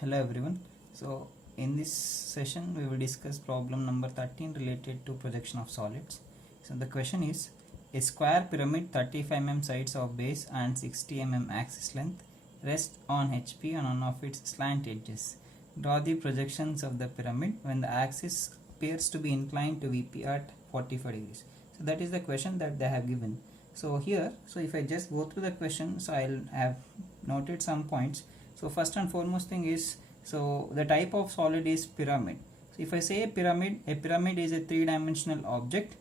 Hello everyone. So in this session we will discuss problem number 13 related to projection of solids. So the question is, a square pyramid 35 mm sides of base and 60 mm axis length rests on HP on one of its slant edges. Draw the projections of the pyramid when the axis appears to be inclined to VP at 45 degrees. So that is the question that they have given. So here, if I just go through the question, so I'll have noted some points. So first and foremost thing is, so the type of solid is pyramid. So if I say a pyramid is a three-dimensional object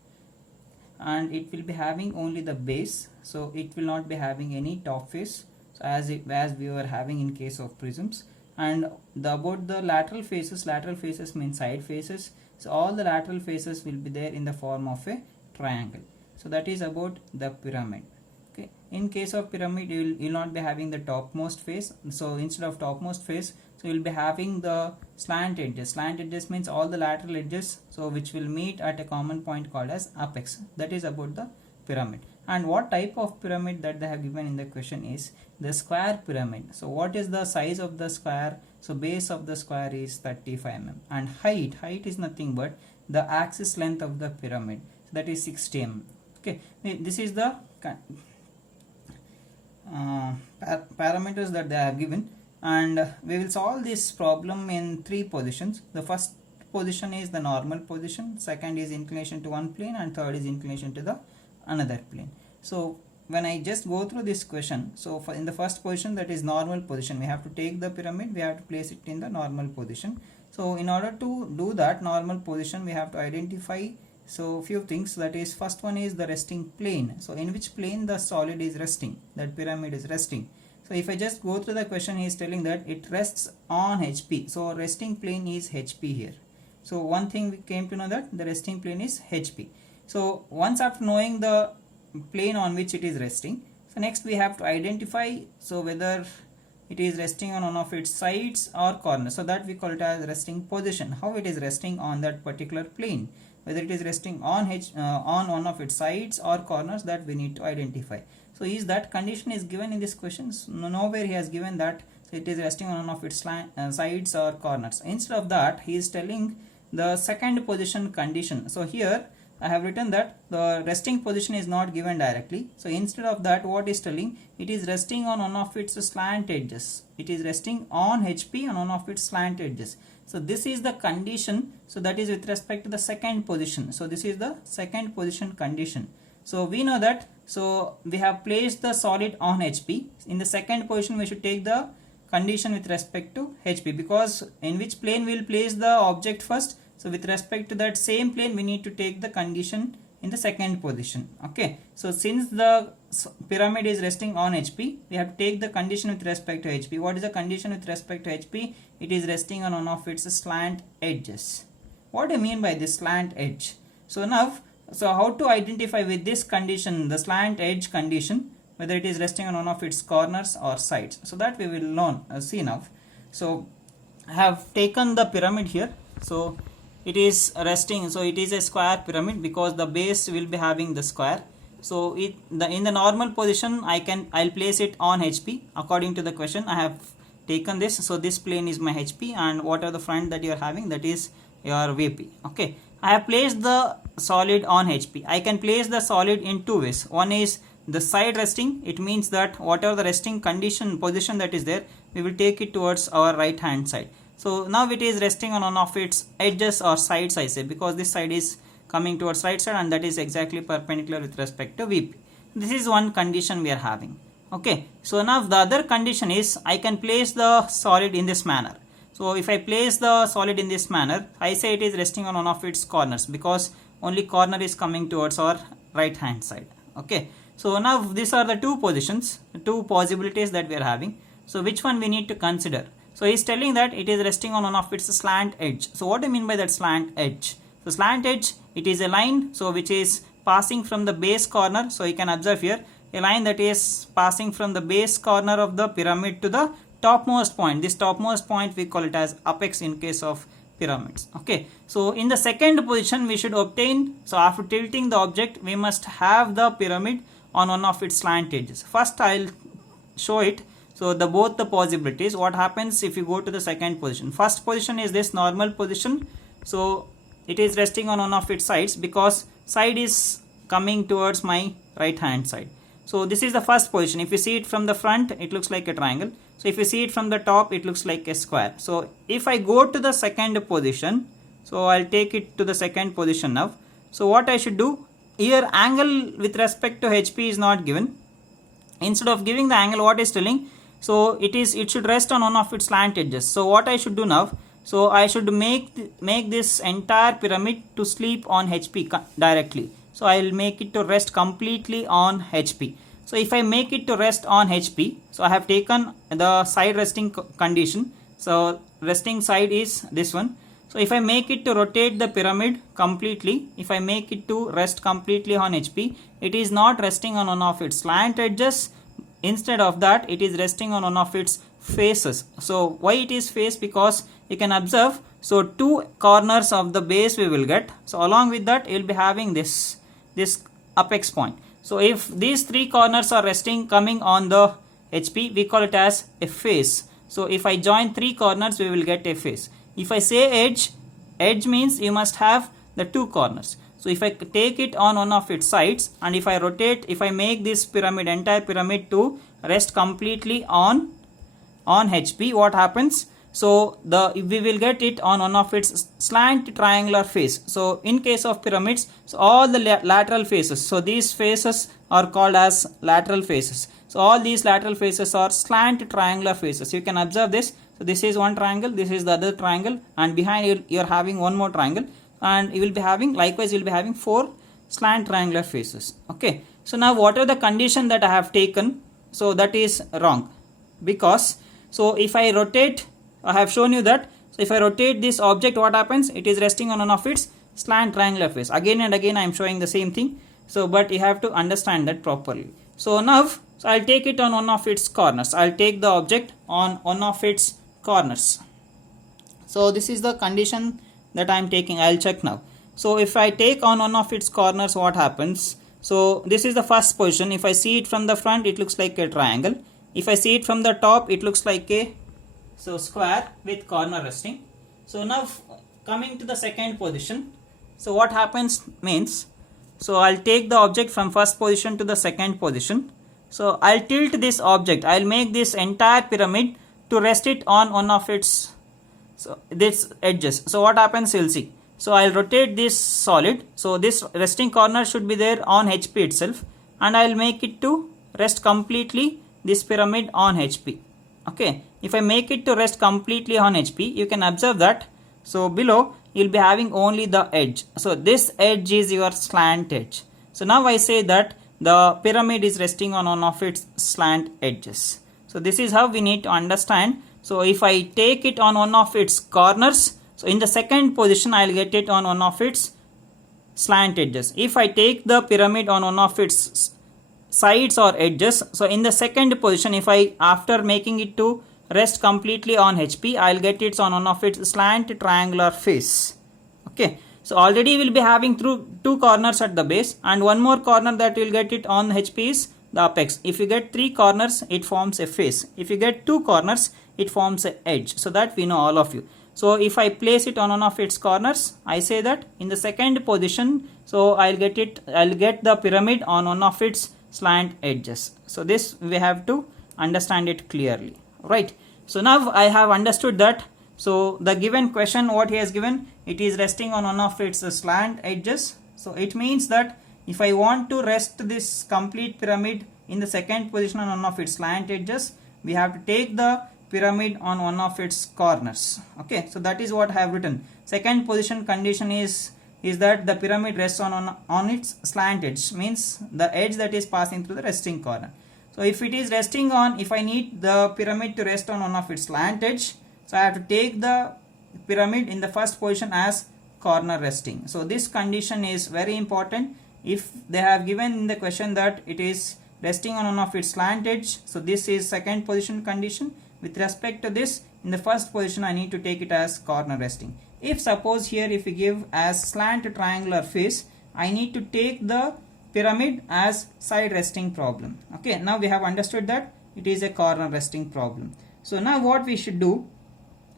and it will be having only the base, so it will not be having any top face, so as we were having in case of prisms. And about the lateral faces mean side faces, so all the lateral faces will be there in the form of a triangle. So that is about the pyramid. Okay, in case of pyramid you will not be having the topmost face, so instead of topmost face, so you will be having the slant edges means all the lateral edges, so which will meet at a common point called as apex. That is about the pyramid. And what type of pyramid that they have given in the question is the square pyramid. So what is the size of the square? So base of the square is 35 mm and height is nothing but the axis length of the pyramid, so that is 60 mm. Okay, this is the parameters that they have given, and we will solve this problem in three positions. The first position is the normal position, second is inclination to one plane, and third is inclination to the another plane. So when I just go through this question, so in the first position, that is normal position, we have to take the pyramid, we have to place it in the normal position. So in order to do that normal position, we have to identify so few things. That is, first one is the resting plane. So in which plane the solid is resting, that pyramid is resting. So if I just go through the question, he is telling that it rests on HP. So resting plane is HP here. So one thing we came to know that the resting plane is HP. So once after knowing the plane on which it is resting, so next we have to identify so whether it is resting on one of its sides or corners. So that we call it as resting position. How it is resting on that particular plane, whether it is resting on one of its sides or corners, that we need to identify. So is that condition is given in this question? So nowhere he has given that it is resting on one of its sides or corners. Instead of that, he is telling the second position condition. So here I have written that the resting position is not given directly. So instead of that, what is telling, it is resting on one of its slant edges. It is resting on HP on one of its slant edges. So this is the condition. So that is with respect to the second position. So this is the second position condition. So we know that, so we have placed the solid on HP. In the second position, we should take the condition with respect to HP, because in which plane we will place the object first. So with respect to that same plane, we need to take the condition in the second position. Okay, so since the pyramid is resting on HP, we have to take the condition with respect to HP. What is the condition with respect to HP? It is resting on one of its slant edges. What do you mean by this slant edge? So now, so how to identify with this condition, the slant edge condition, whether it is resting on one of its corners or sides? So that we will see now. So I have taken the pyramid here. So it is resting, so it is a square pyramid because the base will be having the square. So in the normal position, I'll place it on HP according to the question. I have taken this, so this plane is my HP, and what are the front that you are having, that is your VP. Okay, I have placed the solid on HP. I can place the solid in two ways. One is the side resting. It means that whatever the resting condition position that is there, we will take it towards our right hand side. So now it is resting on one of its edges or sides, I say, because this side is coming towards right side and that is exactly perpendicular with respect to VP. This is one condition we are having. Okay, so now the other condition is I can place the solid in this manner. So if I place the solid in this manner, I say it is resting on one of its corners, because only corner is coming towards our right hand side. Okay, so now these are the two positions, two possibilities that we are having. So which one we need to consider? So he is telling that it is resting on one of its slant edge. So what do you mean by that slant edge? So slant edge, it is a line, so which is passing from the base corner. So you can observe here a line that is passing from the base corner of the pyramid to the topmost point. This topmost point we call it as apex in case of pyramids. Okay, so in the second position we should obtain, so after tilting the object, we must have the pyramid on one of its slant edges. First I'll show it So the both the possibilities, what happens if you go to the second position? First position is this normal position, so it is resting on one of its sides because side is coming towards my right hand side. So this is the first position. If you see it from the front, it looks like a triangle. So if you see it from the top, it looks like a square. So if I go to the second position, so I'll take it to the second position now. So what I should do here, angle with respect to HP is not given. Instead of giving the angle, what is telling, so it should rest on one of its slant edges. So what I should do now, so I should make this entire pyramid to sleep on HP directly. So I will make it to rest completely on HP. So if I make it to rest on HP, so I have taken the side resting condition. So resting side is this one. So if I make it to rotate the pyramid completely, if I make it to rest completely on HP, it is not resting on one of its slant edges. Instead of that, it is resting on one of its faces. So why it is face? Because you can observe, so two corners of the base we will get. So along with that, you will be having this apex point. So if these three corners are resting coming on the HP, we call it as a face. So if I join three corners, we will get a face. If I say edge means you must have the two corners. So if I take it on one of its sides and if I rotate, if I make this pyramid, entire pyramid to rest completely on HP, what happens? So we will get it on one of its slant triangular face. So in case of pyramids, so all the lateral faces, so these faces are called as lateral faces. So all these lateral faces are slant triangular faces. You can observe this. So this is one triangle, this is the other triangle, and behind you are having one more triangle, and you will be having, likewise you will be having four slant triangular faces. Okay, so now what are the condition that I have taken? So that is wrong, because so if I rotate, I have shown you that, so if I rotate this object, what happens? It is resting on one of its slant triangular face. Again and again I am showing the same thing, so but you have to understand that properly. So now, so I'll take it on one of its corners. I'll take the object on one of its corners. So this is the condition that I am taking. I'll check now. So if I take on one of its corners, what happens? So this is the first position. If I see it from the front, it looks like a triangle. If I see it from the top, it looks like a square with corner resting. So now coming to the second position, so what happens means, so I'll take the object from first position to the second position. So I'll tilt this object, I'll make this entire pyramid to rest it on one of its this edges. So what happens, you'll see. So I'll rotate this solid, so this resting corner should be there on HP itself, and I'll make it to rest completely this pyramid on HP. Okay, if I make it to rest completely on HP, you can observe that, so below you'll be having only the edge. So this edge is your slant edge. So now I say that the pyramid is resting on one of its slant edges. So this is how we need to understand. So if I take it on one of its corners, so in the second position I'll get it on one of its slant edges. If I take the pyramid on one of its sides or edges, so in the second position, if I, after making it to rest completely on HP, I'll get it on one of its slant triangular face. Okay, so already we'll be having two corners at the base, and one more corner that will get it on HP is the apex. If you get three corners, it forms a face. If you get two corners, it forms an edge. So that we know, all of you. So if I place it on one of its corners, I say that in the second position, so I'll get the pyramid on one of its slant edges. So this we have to understand it clearly, right? So now I have understood that. So the given question, what he has given, it is resting on one of its slant edges. So it means that if I want to rest this complete pyramid in the second position on one of its slant edges, we have to take the pyramid on one of its corners. Okay, so that is what I have written. Second position condition is that the pyramid rests on its slant edge, means the edge that is passing through the resting corner. So if it is resting on, if I need the pyramid to rest on one of its slant edge, so I have to take the pyramid in the first position as corner resting. So this condition is very important. If they have given in the question that it is resting on one of its slant edge, so this is second position condition. With respect to this, in the first position I need to take it as corner resting. If suppose here, if we give as slant triangular face, I need to take the pyramid as side resting problem. Okay, now we have understood that. it is a corner resting problem. So now what we should do,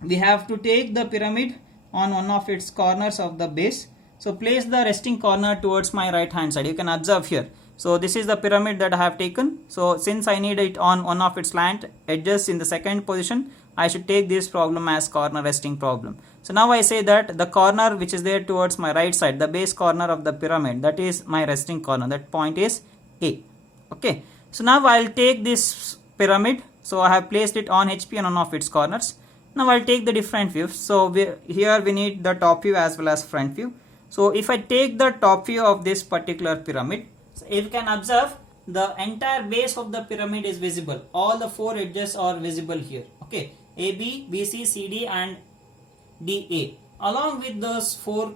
we have to take the pyramid on one of its corners of the base. So place the resting corner towards my right hand side. You can observe here. So this is the pyramid that I have taken. So since I need it on one of its slant edges in the second position, I should take this problem as corner resting problem. So now I say that the corner which is there towards my right side, the base corner of the pyramid, that is my resting corner. That point is A. Okay. So now I'll take this pyramid. So I have placed it on HP on one of its corners. Now I'll take the different views. So here we need the top view as well as front view. So if I take the top view of this particular pyramid, so if you can observe, the entire base of the pyramid is visible. All the four edges are visible here. Okay, AB, BC, CD and DA. Along with those four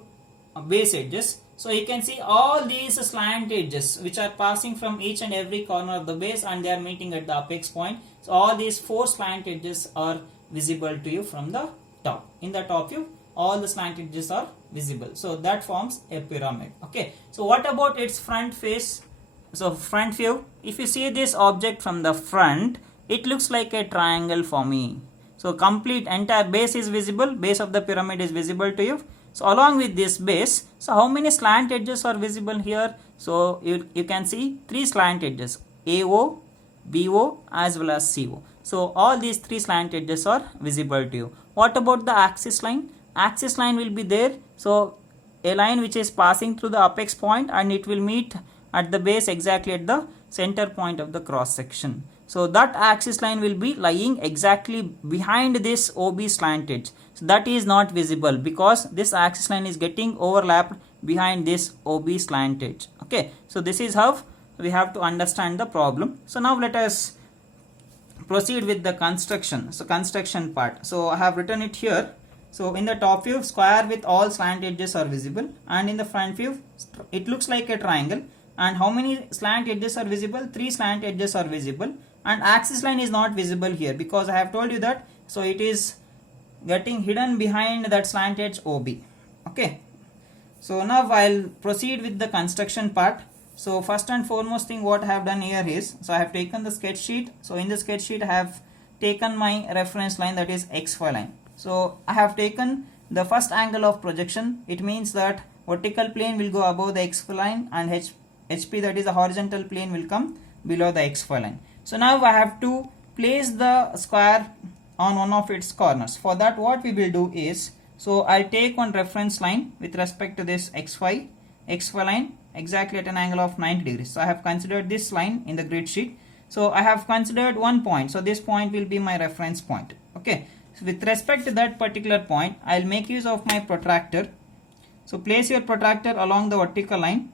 base edges, so you can see all these slant edges which are passing from each and every corner of the base and they are meeting at the apex point. So all these four slant edges are visible to you from the top. In the top view, all the slant edges are visible. So that forms a pyramid. Okay. So what about its front face? So front view, if you see this object from the front, it looks like a triangle for me. So complete entire base is visible. Base of the pyramid is visible to you. So along with this base, so how many slant edges are visible here? So you can see three slant edges, AO, BO as well as CO. So all these three slant edges are visible to you. What about the axis line? Axis line will be there. So a line which is passing through the apex point and it will meet at the base exactly at the center point of the cross section. So that axis line will be lying exactly behind this OB slant edge. So that is not visible because this axis line is getting overlapped behind this OB slant edge. Okay. So this is how we have to understand the problem. So now let us proceed with the construction. So construction part. So I have written it here. So in the top view, square with all slant edges are visible, and in the front view it looks like a triangle. And how many slant edges are visible? Three slant edges are visible, and axis line is not visible here because I have told you that. So it is getting hidden behind that slant edge OB. Okay. So now I'll proceed with the construction part. So first and foremost thing what I have done here is, so I have taken the sketch sheet. So in the sketch sheet I have taken my reference line, that is XY line. So I have taken the first angle of projection. It means that vertical plane will go above the XY line and HP, that is the horizontal plane, will come below the XY line. So now I have to place the square on one of its corners. For that what we will do is, so I'll take one reference line with respect to this XY line exactly at an angle of 90 degrees. So I have considered this line in the grid sheet. So I have considered one point. So this point will be my reference point. Okay. So with respect to that particular point, I'll make use of my protractor. So place your protractor along the vertical line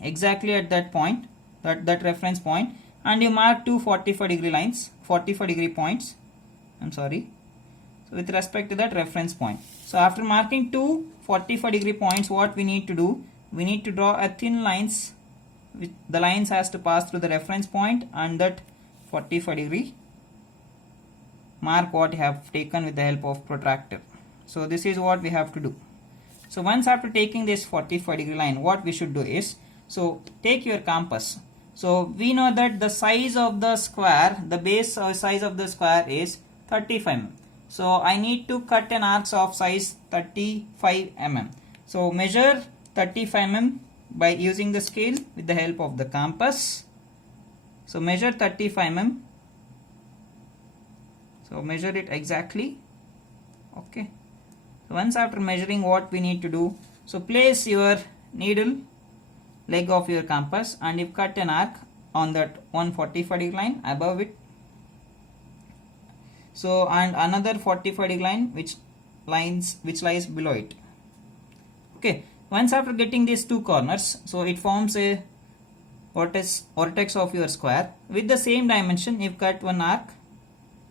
exactly at that point, that reference point, and you mark two 45 degree lines, 45 degree points. I'm sorry. So with respect to that reference point. So after marking two 45 degree points, what we need to do? We need to draw a thin lines. The lines has to pass through the reference point and that 45 degree mark what you have taken with the help of protractor. So this is what we have to do. So once after taking this 45 degree line, what we should do is, so take your compass. So we know that the size of the square, the base size of the square is 35 mm. So I need to cut an arc of size 35 mm. So measure 35 mm by using the scale with the help of the compass. So measure 35 mm. So measure it exactly. Okay. So once after measuring, what we need to do, so place your needle leg of your compass and you cut an arc on that 145 degree line above it. So and another 45 degree line which lies below it. Okay. Once after getting these two corners, so it forms a vertex of your square. With the same dimension, you cut one arc,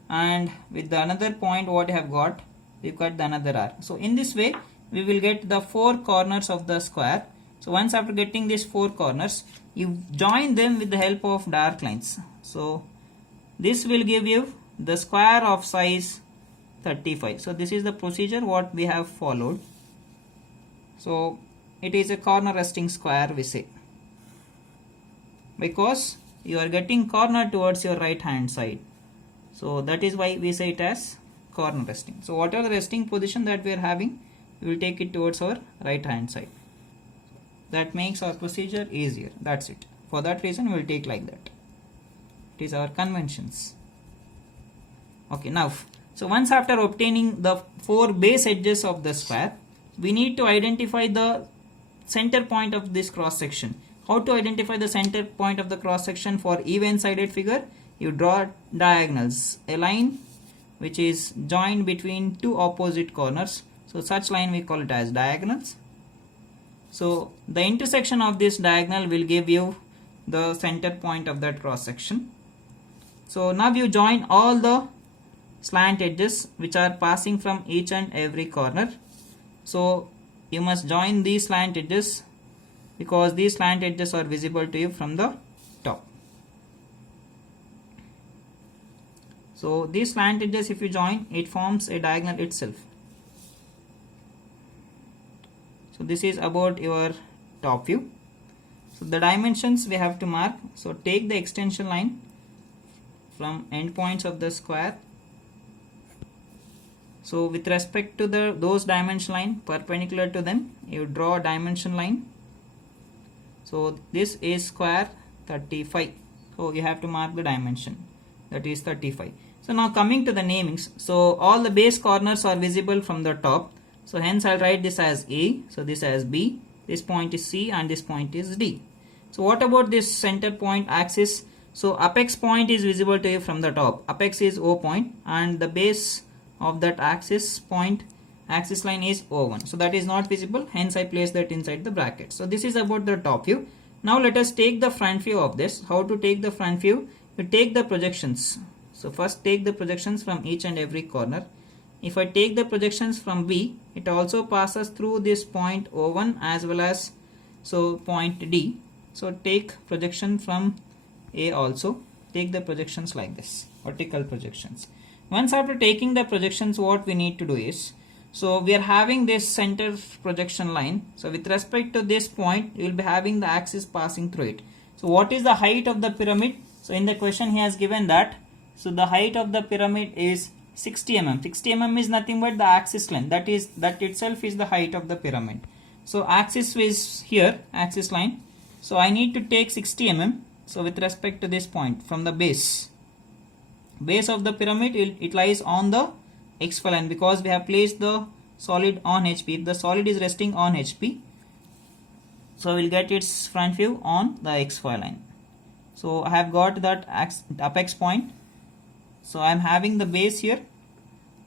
and with the another point what you have got, you cut the another arc. So in this way we will get the four corners of the square. So once after getting these four corners, you join them with the help of dark lines. So this will give you the square of size 35. So this is the procedure what we have followed. So it is a corner resting square, we say, because you are getting corner towards your right hand side. So that is why we say it as corner resting. So whatever the resting position that we are having, we will take it towards our right hand side. That makes our procedure easier. That's it. For that reason, we will take like that. It is our conventions. Okay, now, so once after obtaining the 4 base edges of the square, we need to identify the center point of this cross section. How to identify the center point of the cross section for even sided figure? You draw diagonals, a line which is joined between 2 opposite corners. So such line we call it as diagonals. So the intersection of this diagonal will give you the center point of that cross section. So now you join all the slant edges which are passing from each and every corner. So you must join these slant edges because these slant edges are visible to you from the top. So these slant edges, if you join, it forms a diagonal itself. So this is about your top view. So the dimensions we have to mark. So take the extension line from endpoints of the square. So with respect to those dimension line perpendicular to them, you draw a dimension line. So this is square 35. So you have to mark the dimension, that is 35. So now coming to the namings. So all the base corners are visible from the top. So hence I'll write this as A. So this as B. This point is C and this point is D. So what about this center point axis? So apex point is visible to you from the top. Apex is O point and the base of that axis line is O1. So that is not visible. Hence I place that inside the bracket. So this is about the top view. Now let us take the front view of this. How to take the front view? You take the projections. So first take the projections from each and every corner. If I take the projections from B, it also passes through this point O1 as well as point D. So take projection from A also. Take the projections like this, vertical projections. Once after taking the projections, what we need to do is, so we are having this center projection line. So with respect to this point, you will be having the axis passing through it. So what is the height of the pyramid? So in the question he has given that. So the height of the pyramid is 60 mm. 60 mm is nothing but the axis length. That itself is the height of the pyramid. So axis is here, axis line. So I need to take 60 mm. So with respect to this point from the base of the pyramid, it lies on the XY line because we have placed the solid on HP. If the solid is resting on HP, so we'll get its front view on the XY line. So I have got that apex point. So I am having the base here.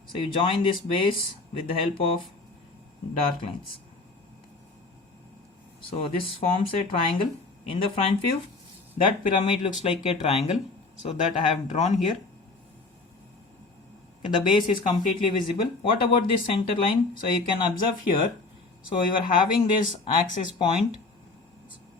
So you join this base with the help of dark lines. So this forms a triangle. In the front view, that pyramid looks like a triangle. So that I have drawn here. The base is completely visible. What about this center line? So you can observe here. So you are having this axis point.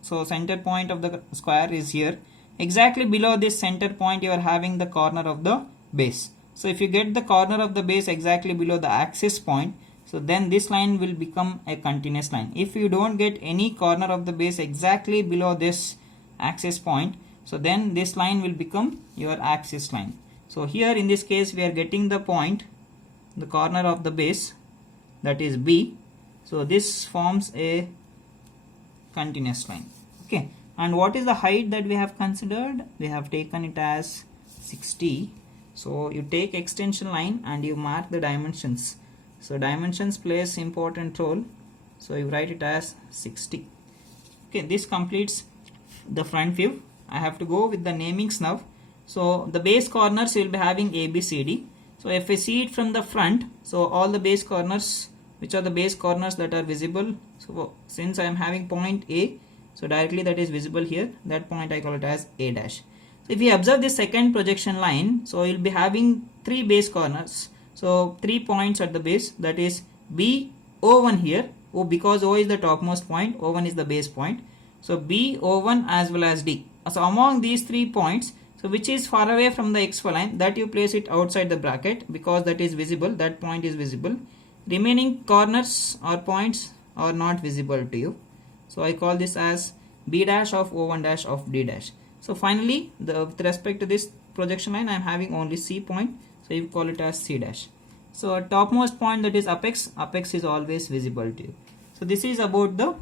So center point of the square is here. Exactly below this center point, you are having the corner of the base. So if you get the corner of the base exactly below the axis point, so then this line will become a continuous line. If you don't get any corner of the base exactly below this axis point, so then this line will become your axis line. So here in this case we are getting the point, the corner of the base, that is B. So this forms a continuous line. Okay. And what is the height that we have considered? We have taken it as 60. So you take extension line and you mark the dimensions. So dimensions plays important role. So you write it as 60. Okay, this completes the front view. I have to go with the namings now. So the base corners you will be having A, B, C, D. So if I see it from the front, so all the base corners, which are the base corners that are visible. So since I am having point A, so directly that is visible here. That point I call it as A dash. So if we observe this second projection line, so you'll be having 3 base corners. So 3 points at the base, that is B, O1 here. O, because O is the topmost point, O1 is the base point. So B, O1 as well as D. So among these 3 points, so which is far away from the XY line, that you place it outside the bracket because that is visible, that point is visible. Remaining corners or points are not visible to you. So I call this as B dash of O1 dash of D dash. So finally, with respect to this projection line, I am having only C point, so you call it as C dash. So topmost point, that is apex is always visible to you. So this is about the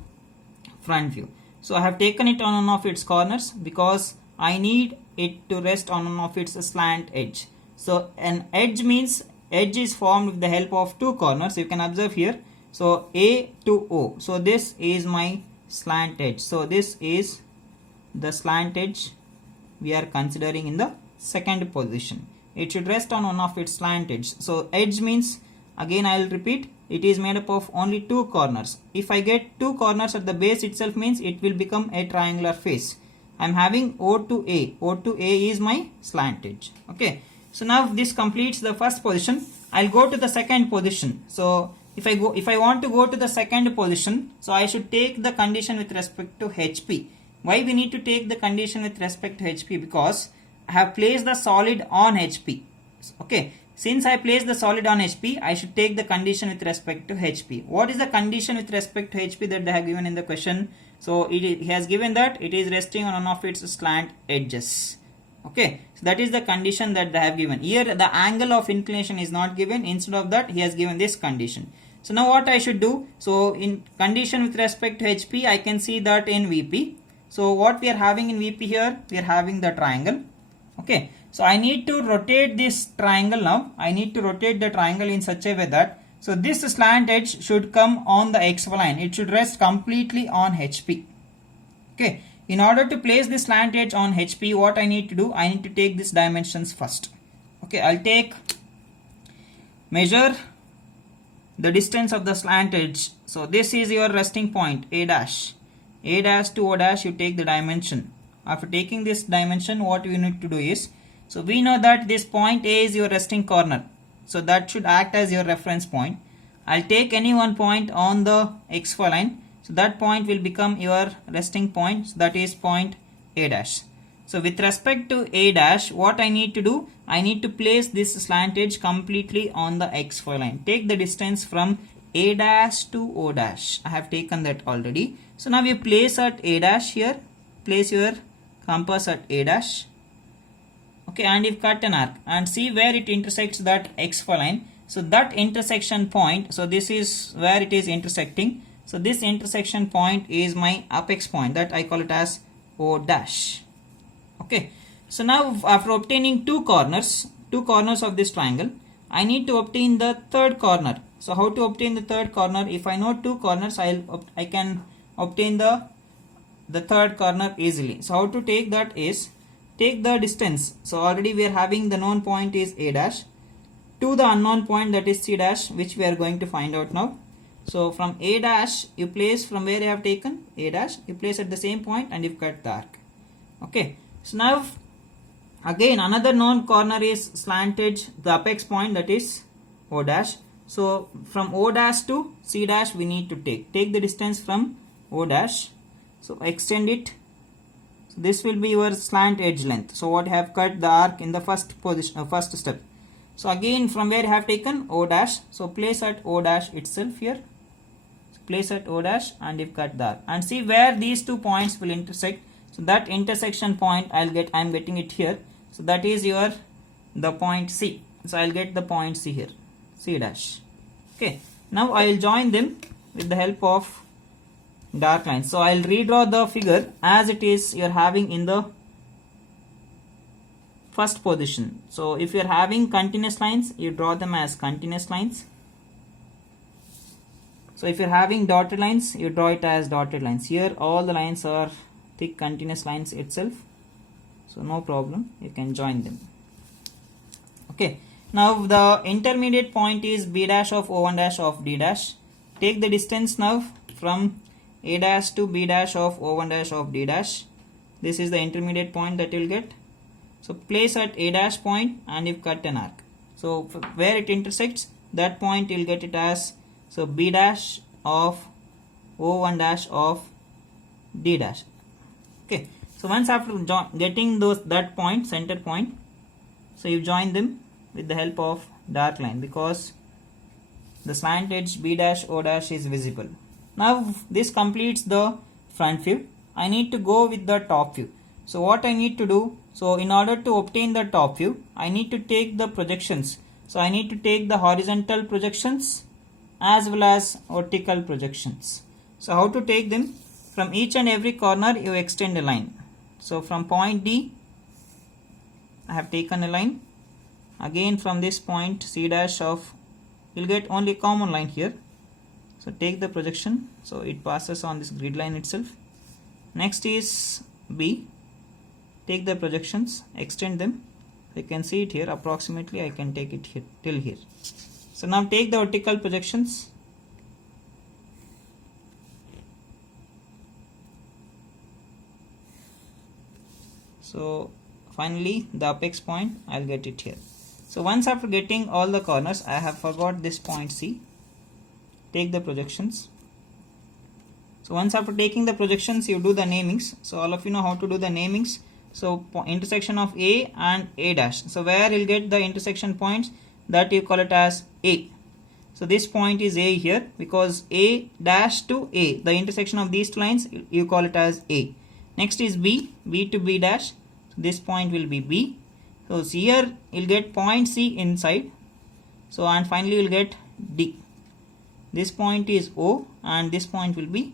front view. So I have taken it on one of its corners because I need it to rest on one of its slant edge. So an edge means edge is formed with the help of two corners. You can observe here. So A to O. So this is my slant edge. So this is the slant edge we are considering in the second position. It should rest on one of its slant edge. So edge means, again I will repeat, it is made up of only two corners. If I get two corners at the base itself, means it will become a triangular face. I am having O to A. O to A is my slant edge. Okay. So now this completes the first position. I'll go to the second position. So if I want to go to the second position, so I should take the condition with respect to HP. Why we need to take the condition with respect to HP? Because I have placed the solid on HP. Okay. Since I placed the solid on HP, I should take the condition with respect to HP. What is the condition with respect to HP that they have given in the question? So he has given that it is resting on one of its slant edges. Okay, so that is the condition that they have given. Here the angle of inclination is not given. Instead of that, he has given this condition. So now what I should do? So in condition with respect to HP, I can see that in VP. So what we are having in VP here, we are having the triangle. Okay, so I need to rotate this triangle now. I need to rotate the triangle in such a way that, so this slant edge should come on the XY line. It should rest completely on HP. Okay, in order to place this slant edge on HP, what I need to do? I need to take these dimensions first. Okay, I'll measure the distance of the slant edge. So this is your resting point, A dash. A dash to O dash, you take the dimension. After taking this dimension, what you need to do is, so we know that this point A is your resting corner. So that should act as your reference point. I'll take any one point on the XY line. So that point will become your resting point. So that is point A dash. So with respect to A dash, what I need to do? I need to place this slant edge completely on the XY line. Take the distance from A dash to O dash. I have taken that already. So now you place at A dash here. Place your compass at A dash. Okay, and you cut an arc and see where it intersects that XY line. So that intersection point, so this is where it is intersecting. So this intersection point is my apex point, that I call it as O dash. Okay, so now after obtaining two corners of this triangle, I need to obtain the third corner. So how to obtain the third corner? If I know two corners, I can obtain the third corner easily. So how to take that is, take the distance. So already we are having the known point is A dash to the unknown point, that is C dash, which we are going to find out now. So from A dash, you place from where you have taken A dash, you place at the same point and you cut the arc. Okay, so now again another known corner is slant edge, the apex point, that is O dash. So from O dash to C dash we need to take the distance from O dash. So extend it. So this will be your slant edge length. So what you have cut the arc in the first position, first step. So again from where you have taken O dash, so place at O dash itself here. So place at O dash and you cut the arc and see where these two points will intersect. So that intersection point I am getting it here. So that is the point C. So I'll get the point C here, C dash. Okay, now I will join them with the help of dark lines. So I'll redraw the figure as it is you're having in the first position. So if you're having continuous lines, you draw them as continuous lines. So if you're having dotted lines, you draw it as dotted lines. Here all the lines are thick continuous lines itself. So no problem, you can join them. Okay, now the intermediate point is B dash of O1 dash of D dash. Take the distance now from A dash to B dash of O1 dash of D dash. This is the intermediate point that you'll get. So place at A dash point and you cut an arc. So where it intersects, that point you'll get it as, so B dash of O1 dash of D dash. Okay, so once after getting that point, center point, so you join them with the help of dark line because the slant edge B dash O dash is visible. Now this completes the front view. I need to go with the top view. So what I need to do, so in order to obtain the top view, I need to take the projections. So I need to take the horizontal projections as well as vertical projections. So how to take them? From each and every corner you extend a line. So from point D, I have taken a line. Again from this point C dash of, you'll get only common line here. So take the projection. So it passes on this grid line itself. Next is B. Take the projections, extend them. You can see it here approximately. I can take it here till here. So now take the vertical projections. So finally the apex point, I'll get it here. So once after getting all the corners, I have forgot this point C. Take the projections. So once after taking the projections, you do the namings. So all of you know how to do the namings. So intersection of A and A dash. So where you'll get the intersection points, that you call it as A. So this point is A here because A dash to A, the intersection of these two lines, you call it as A. Next is B, B to B dash. So this point will be B. So here you'll get point C inside. So and finally you'll get D. This point is O and this point will be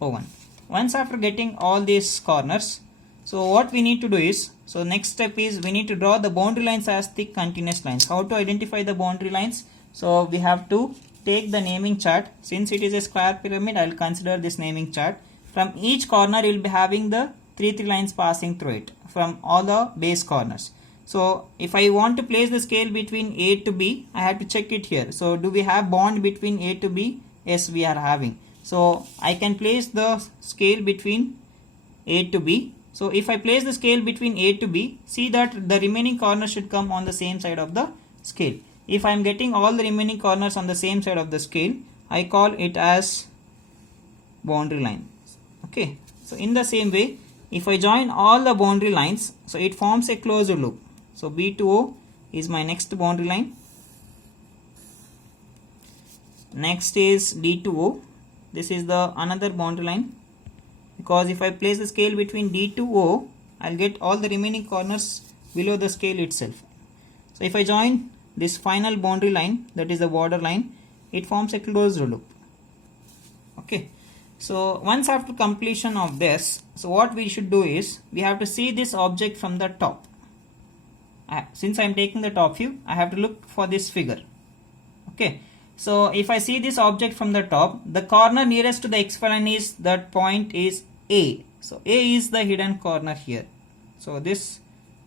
O1. Once after getting all these corners, so what we need to do is, so next step is we need to draw the boundary lines as thick continuous lines. How to identify the boundary lines? So we have to take the naming chart. Since it is a square pyramid, I will consider this naming chart. From each corner you will be having the three lines passing through it from all the base corners. So if I want to place the scale between A to B, I have to check it here. So do we have bond between A to B? Yes, we are having. So I can place the scale between A to B. So if I place the scale between A to B, see that the remaining corners should come on the same side of the scale. If I am getting all the remaining corners on the same side of the scale, I call it as boundary line. Okay. So in the same way, if I join all the boundary lines, so it forms a closed loop. So B to O is my next boundary line. Next is D to O. This is the another boundary line. Because if I place the scale between D to O, I'll get all the remaining corners below the scale itself. So if I join this final boundary line, that is the border line, it forms a closed loop. Okay. So once after completion of this, so what we should do is, we have to see this object from the top. Since I am taking the top view, I have to look for this figure. Okay. So if I see this object from the top, the corner nearest to the XY line is, that point is A. So A is the hidden corner here. So this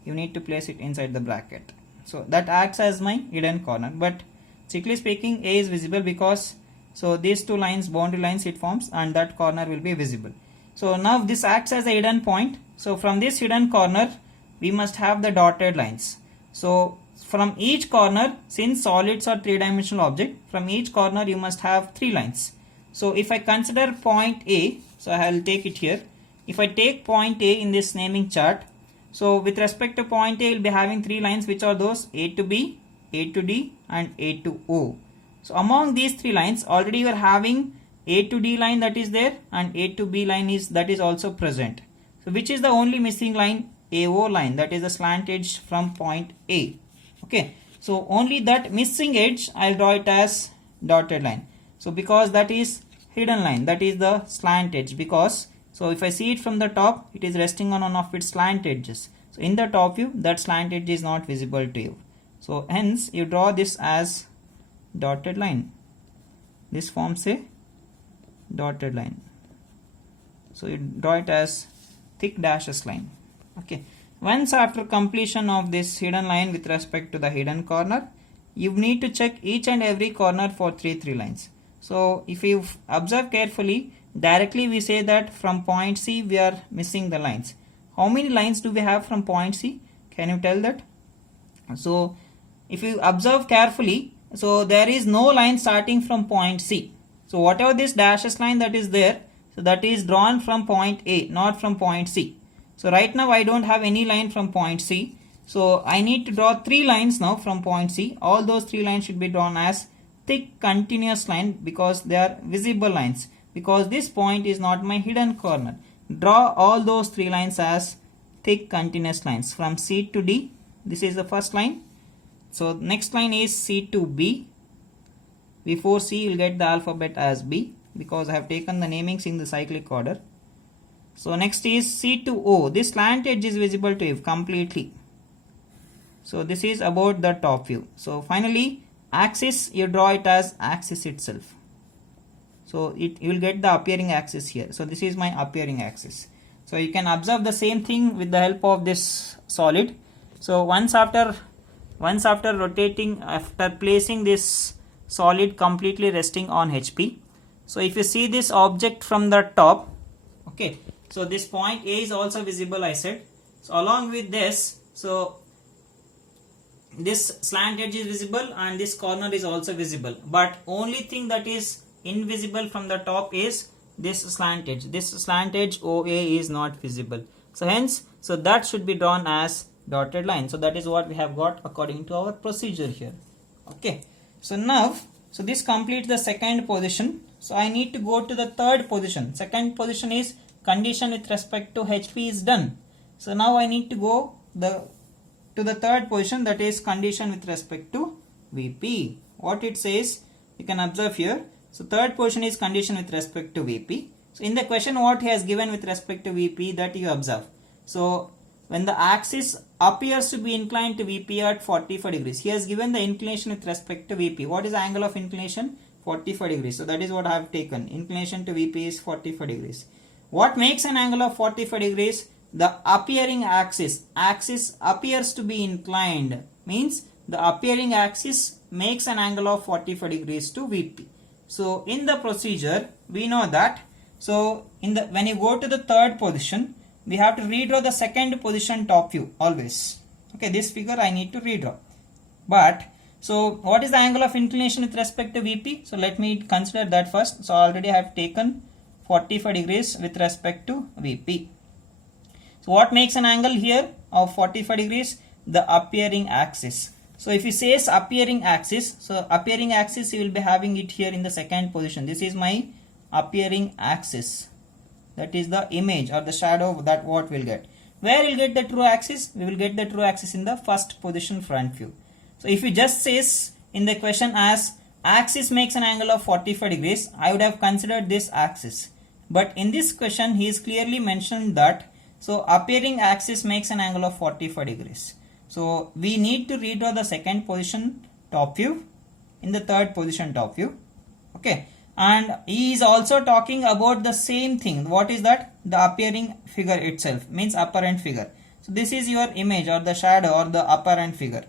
you need to place it inside the bracket. So that acts as my hidden corner. But strictly speaking, A is visible because so these two lines, boundary lines it forms, and that corner will be visible. So now this acts as a hidden point. So from this hidden corner, we must have the dotted lines. So from each corner, since solids are three-dimensional object, from each corner you must have three lines. So if I consider point A, so I will take it here. If I take point A in this naming chart, so with respect to point A, you will be having three lines, which are those A to B, A to D and A to O. So among these three lines, already you are having A to D line that is there and A to B line is that is also present. So which is the only missing line? AO line, that is the slant edge from point A. Okay, so only that missing edge I'll draw it as dotted line. So because that is hidden line, that is the slant edge, because so if I see it from the top, it is resting on one of its slant edges. So in the top view, that slant edge is not visible to you. So hence you draw this as dotted line. This forms a dotted line. So you draw it as thick dashes line. Okay. Once after completion of this hidden line with respect to the hidden corner, you need to check each and every corner for three lines. So if you observe carefully, directly we say that from point C we are missing the lines. How many lines do we have from point C? Can you tell that? So if you observe carefully, so there is no line starting from point C. So whatever this dashes line that is there, so that is drawn from point A, not from point C. So right now I don't have any line from point C. So I need to draw three lines now from point C. All those three lines should be drawn as thick continuous line because they are visible lines. Because this point is not my hidden corner. Draw all those three lines as thick continuous lines from C to D. This is the first line. So next line is C to B. Before C you will get the alphabet as B because I have taken the namings in the cyclic order. So next is C to O. This slant edge is visible to you completely. So this is about the top view. So finally axis, you draw it as axis itself. So you will get the appearing axis here. So this is my appearing axis. So you can observe the same thing with the help of this solid. So once after rotating, after placing this solid completely resting on HP. So if you see this object from the top, okay, so this point A is also visible, I said. So along with this, so this slant edge is visible and this corner is also visible, but only thing that is invisible from the top is this slant edge. This slant edge OA is not visible. So hence, so that should be drawn as dotted line. So that is what we have got according to our procedure here. Okay. So now, so this completes the second position. So I need to go to the third position. Second position is condition with respect to HP is done. So now I need to go to the third position, that is condition with respect to VP. What it says, you can observe here. So third position is condition with respect to VP. So in the question what he has given with respect to VP, that you observe. So when the axis appears to be inclined to VP at 45 degrees, he has given the inclination with respect to VP. What is the angle of inclination? 45 degrees. So that is what I have taken. Inclination to VP is 45 degrees. What makes an angle of 45 degrees? The appearing axis appears to be inclined, means the appearing axis makes an angle of 45 degrees to VP. So in the procedure we know that, so when you go to the third position, we have to redraw the second position top view always. Okay, this figure I need to redraw. But so what is the angle of inclination with respect to VP? So let me consider that first. So already I have taken 45 degrees with respect to VP. So what makes an angle here of 45 degrees? The appearing axis. So if he says appearing axis, so appearing axis you will be having it here in the second position. This is my appearing axis. That is the image or the shadow that what we'll get. Where we'll get the true axis? We will get the true axis in the first position front view. So if you just says in the question as axis makes an angle of 45 degrees, I would have considered this axis. But in this question he is clearly mentioned that so appearing axis makes an angle of 45 degrees. So we need to redraw the second position top view in the third position top view. Okay. And he is also talking about the same thing. What is that? The appearing figure itself, means apparent figure. So this is your image or the shadow or the apparent figure.